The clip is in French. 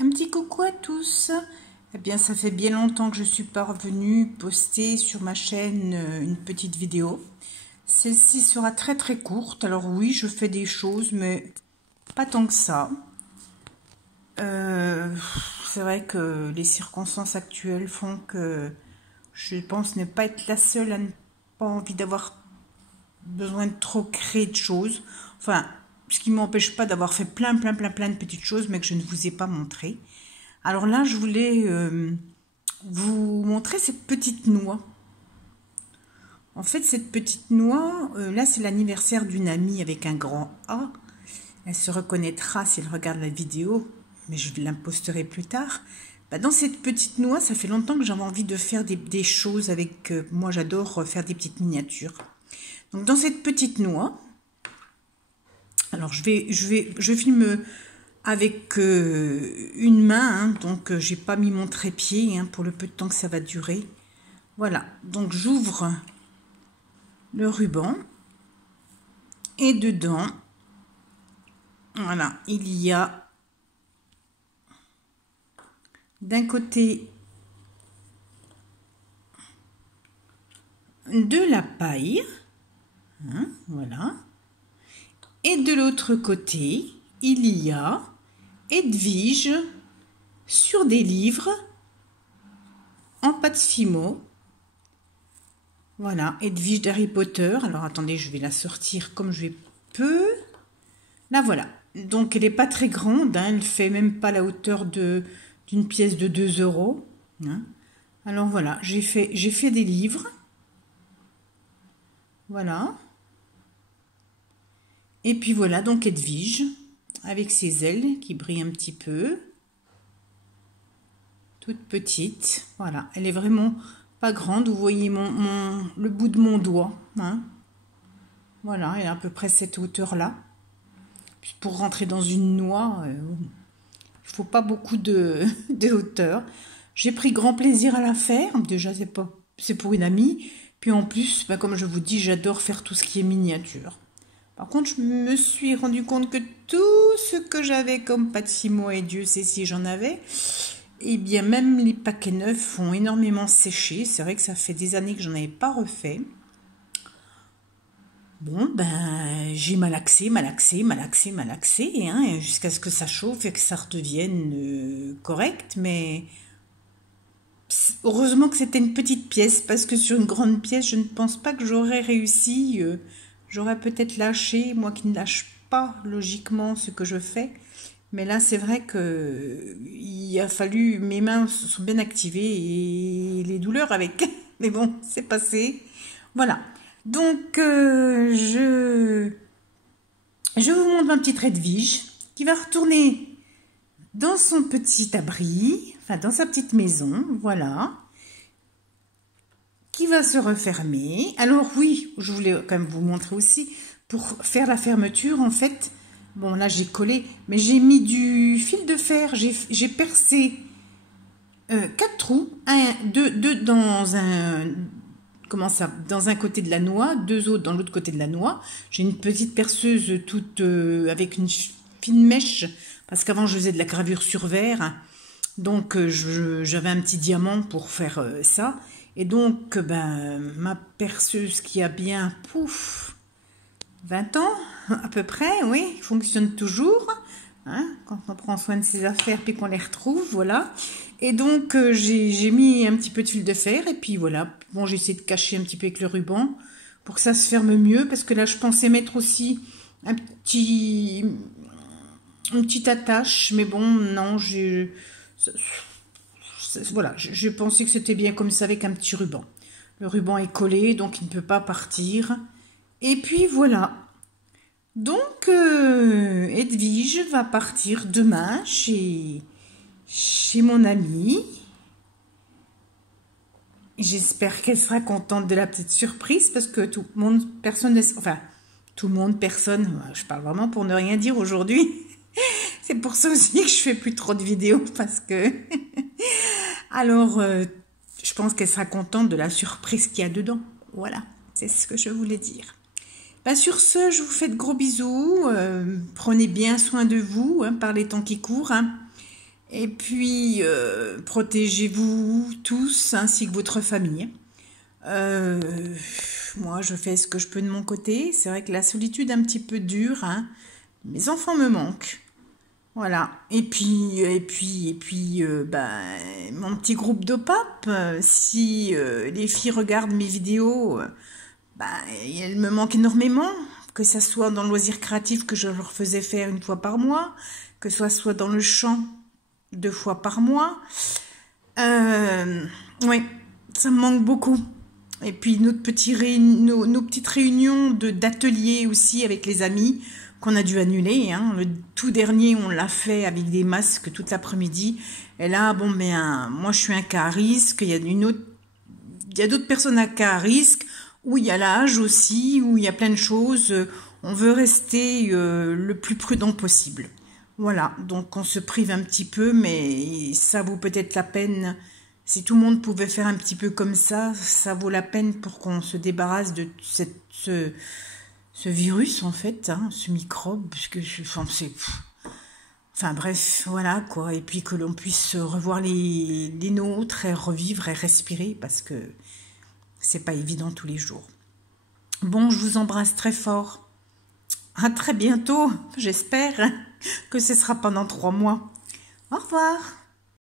Un petit coucou à tous. Eh bien, ça fait bien longtemps que je suis pas revenue poster sur ma chaîne une petite vidéo. Celle-ci sera très très courte. Alors oui, je fais des choses, mais pas tant que ça. C'est vrai que les circonstances actuelles font que je pense ne pas être la seule à ne pas envie d'avoir besoin de trop créer de choses. Enfin, ce qui ne m'empêche pas d'avoir fait plein de petites choses, mais que je ne vous ai pas montré. Alors là, je voulais vous montrer cette petite noix. En fait, cette petite noix, là, c'est l'anniversaire d'une amie avec un grand A. Elle se reconnaîtra si elle regarde la vidéo, mais je la posterai plus tard. Dans cette petite noix, ça fait longtemps que j'avais envie de faire des choses avec... moi, j'adore faire des petites miniatures. Donc, dans cette petite noix, alors je filme avec une main, hein, donc j'ai pas mis mon trépied hein, pour le peu de temps que ça va durer. Voilà, donc j'ouvre le ruban et dedans, voilà, il y a d'un côté de la paille, hein, voilà, et de l'autre côté, il y a Edwige sur des livres en pâte Fimo. Voilà, Edwige d'Harry Potter. Alors attendez, je vais la sortir comme je peux. Là voilà. Donc elle n'est pas très grande, hein, elle fait même pas la hauteur d'une pièce de 2 €. Hein. Alors voilà, j'ai fait des livres. Voilà. Et puis voilà, donc Edwige, avec ses ailes qui brillent un petit peu. Toute petite. Voilà, elle est vraiment pas grande. Vous voyez le bout de mon doigt. Hein. Voilà, elle est à peu près cette hauteur-là. Pour rentrer dans une noix, il ne faut pas beaucoup de hauteur. J'ai pris grand plaisir à la faire. Déjà, c'est pour une amie. Puis en plus, comme je vous dis, j'adore faire tout ce qui est miniature. Par contre, je me suis rendu compte que tout ce que j'avais comme pâte Fimo, et Dieu sait si j'en avais, eh bien, même les paquets neufs ont énormément séché. C'est vrai que ça fait des années que j'en avais pas refait. Bon, j'ai malaxé, hein, jusqu'à ce que ça chauffe et que ça redevienne correct. Mais heureusement que c'était une petite pièce, parce que sur une grande pièce, je ne pense pas que j'aurais réussi. J'aurais peut-être lâché, moi qui ne lâche pas logiquement ce que je fais. Mais là, c'est vrai que il a fallu, mes mains se sont bien activées et les douleurs avec. Mais bon, c'est passé. Voilà. Donc, je vous montre ma petite Edwige qui va retourner dans son petit abri, enfin dans sa petite maison, voilà, qui va se refermer. Alors oui, je voulais quand même vous montrer aussi, pour faire la fermeture, en fait, bon là j'ai collé, mais j'ai mis du fil de fer, j'ai percé 4 trous, deux dans un... Comment ça, dans un côté de la noix, 2 autres dans l'autre côté de la noix. J'ai une petite perceuse toute avec une fine mèche, parce qu'avant je faisais de la gravure sur verre, donc j'avais un petit diamant pour faire ça. Et donc ma perceuse qui a bien 20 ans à peu près, oui, fonctionne toujours, hein, quand on prend soin de ses affaires puis qu'on les retrouve, voilà. Et donc j'ai mis un petit peu de fil de fer et puis voilà. Bon, j'ai essayé de cacher un petit peu avec le ruban pour que ça se ferme mieux, parce que là je pensais mettre aussi une petite attache, mais bon non, voilà, je pensais que c'était bien comme ça avec un petit ruban. Le ruban est collé, donc il ne peut pas partir. Et puis voilà. Donc Edwige va partir demain chez mon amie. J'espère qu'elle sera contente de la petite surprise, parce que tout le monde, personne, enfin, tout le monde, personne, je parle vraiment pour ne rien dire aujourd'hui. C'est pour ça aussi que je fais plus trop de vidéos, parce que... Alors, je pense qu'elle sera contente de la surprise qu'il y a dedans. Voilà, c'est ce que je voulais dire. Sur ce, je vous fais de gros bisous. Prenez bien soin de vous, hein, par les temps qui courent. Hein. Et puis, protégez-vous tous ainsi que votre famille. Euh, Moi, je fais ce que je peux de mon côté. C'est vrai que la solitude est un petit peu dure, hein. Mes enfants me manquent. Voilà. Ben, mon petit groupe de pape, si les filles regardent mes vidéos, ben, elles me manquent énormément. Que ça soit dans le loisir créatif que je leur faisais faire une fois par mois, que ce soit dans le chant 2 fois par mois. Oui, ça me manque beaucoup. Et puis nos petites réunions d'ateliers aussi avec les amis qu'on a dû annuler, hein. Le tout dernier, on l'a fait avec des masques toute l'après-midi. Et là, bon, ben, moi, je suis un cas à risque. Il y a d'autres personnes à cas à risque, où il y a l'âge aussi, où il y a plein de choses. On veut rester le plus prudent possible. Voilà, donc on se prive un petit peu, mais ça vaut peut-être la peine. Si tout le monde pouvait faire un petit peu comme ça vaut la peine pour qu'on se débarrasse de ce virus, en fait, hein, ce microbe, parce que enfin bref, voilà quoi. Et puis que l'on puisse revoir les nôtres et revivre et respirer, parce que c'est pas évident tous les jours. Bon, je vous embrasse très fort. À très bientôt, j'espère que ce sera pendant 3 mois. Au revoir.